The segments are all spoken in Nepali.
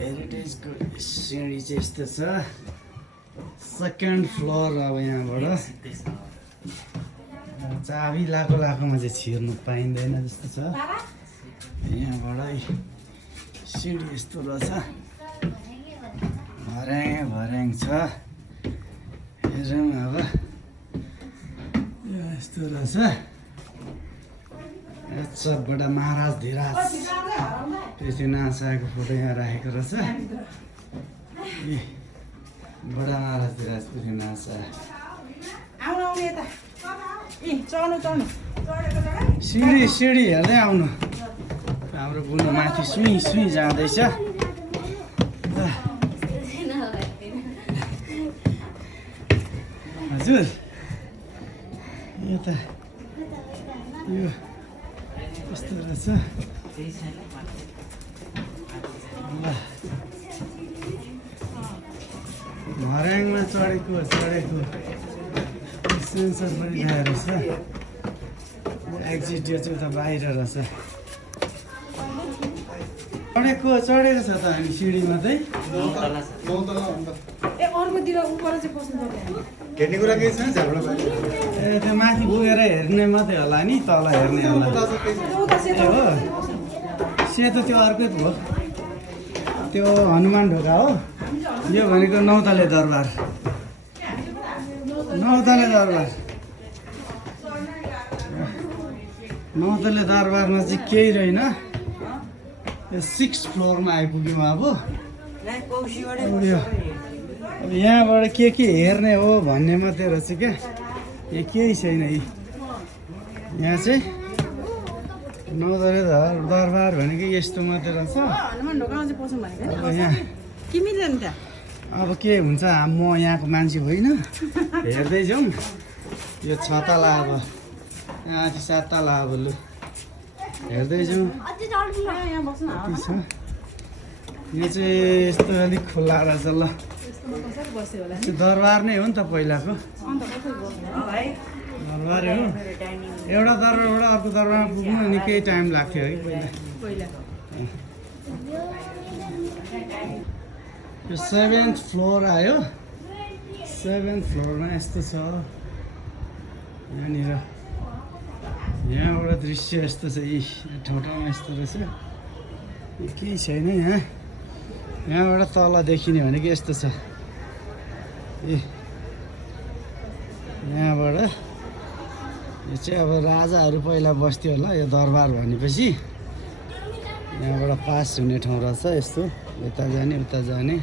हेरिटेजको सिँढी चाहिँ यस्तो छ सेकेन्ड फ्लोर अब यहाँबाट चाबी लाकोमा चाहिँ छिर्नु पाइँदैन जस्तो छ यहाँबाट सिँढी यस्तो रहेछ भर्याङ छ हेरौँ अब यस्तो रहेछ सबबाट महाराज धिराज पृथ्वीनाथ शाहको फोटो यहाँ राखेको रहेछ बडा महाराज धिराज पृथ्वीनाथ शाह सिँढी हेर्दै आउनु हाम्रो बुनु माथि सुई जाँदैछ हजुर यता यो कस्तो रहेछ भर्याङमा चढेको सेन्सर पनि ल्याएर रहेछ एक्जिट यो चाहिँ उता बाहिर रहेछ चढेको छ त हामी सिँढीमा चाहिँ हेर्ने कुरा केही छैन झ्याबाट ए त्यो माथि पुगेर हेर्ने मात्रै होला नि तल हेर्ने होला हो सेतो त्यो अर्कै हो त्यो हनुमान ढोका हो यो भनेको नौतले दरबार नौतले दरबारमा चाहिँ केही रहेन यो 6th फ्लोरमा आइपुग्यौँ अब यहाँबाट के हेर्ने हो भन्ने मात्रै रहेछ क्या यहाँ केही छैन यहाँ चाहिँ नौतले दरबार भनेको यस्तो मात्रै रहेछ अब के हुन्छ म यहाँको मान्छे होइन हेर्दै जाउँ यो 6 तला अब यहाँ 7 तला अब लु हेर्दै जाउँ यहाँ चाहिँ यस्तो अलिक खुल्ला रहेछ ल दरबार नै हो नि त पहिलाको दरबारै हो एउटा दरबारबाट अर्को दरबारमा पुग्नु निकै टाइम लाग्थ्यो है पहिला यो 7th फ्लोर आयो 7th फ्लोरमा यस्तो छ यहाँनिर यहाँबाट दृश्य यस्तो छ ठाउँमा यस्तो रहेछ केही छैन यहाँबाट तल देखिने भनेको यस्तो छ यहाँबाट यो चाहिँ अब राजाहरू पहिला बस्थ्यो होला यो दरबार भनेपछि यहाँबाट पास हुने ठाउँ रहेछ यस्तो यता जाने उता जाने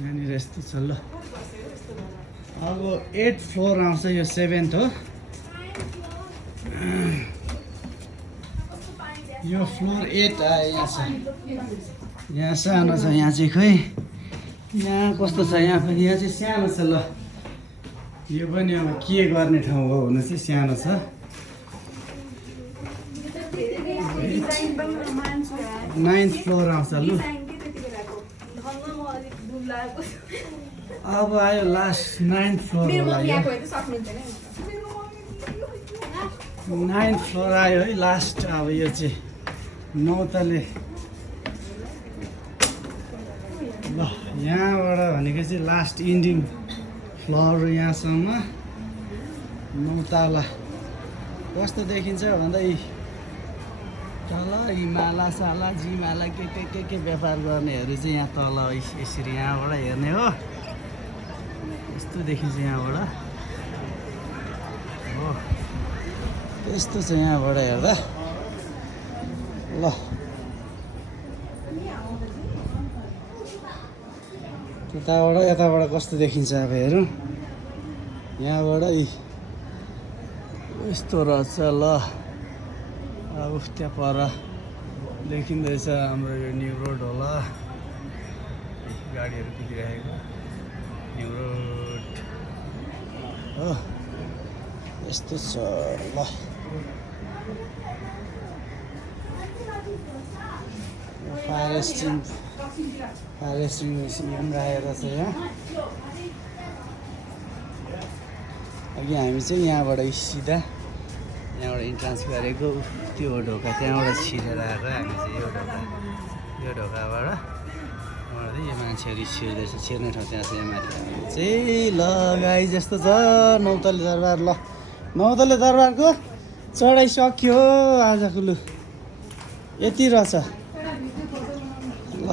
यहाँनिर यस्तो छ ल अब 8th फ्लोर आउँछ यो 7th हो यो फ्लोर 8 आयो यहाँ सानो छ यहाँ चाहिँ खै यहाँ कस्तो छ यहाँ चाहिँ सानो छ ल यो पनि अब के गर्ने ठाउँ हो भने चाहिँ सानो छ 9th फ्लोर आउँछ लु अब आयो last 9th floor 9th floor आयो है लास्ट अब यो चाहिँ नौतले ल यहाँबाट भनेको चाहिँ लास्ट इन्डिङ फ्लोर यहाँसम्म 9 तला कस्तो देखिन्छ भन्दा तल हिमाला साला जिमाला के व्यापार गर्नेहरू चाहिँ यहाँ तल यसरी यहाँबाट हेर्ने हो यस्तो देखिन्छ यहाँबाट हो यस्तो छ यहाँबाट हेर्दा ल यताबाट कस्तो देखिन्छ अब हेरौँ यहाँबाट यस्तो रहेछ ल अब त्यहाँ पर देखिँदैछ हाम्रो यो न्यु रोड होला गाडीहरू कुदिरहेको न्यु रोड हो यस्तो छ ल फायर एक्सटिङ्ग्विसर राखेको छ यहाँ अघि हामी चाहिँ यहाँबाट सिधा यहाँबाट इन्ट्रान्स गरेको त्यो ढोका त्यहाँबाट छिरेर आएको हामी चाहिँ यो ढोकाबाट यो मान्छेहरू छिर्दैछ छिर्ने ठाउँ त्यहाँ चाहिँ माथि चाहिँ ल गाई जस्तो छ नौतले दरबार ल नौतले दरबारको चढाइ सक्यो आजको लु यति रहेछ ल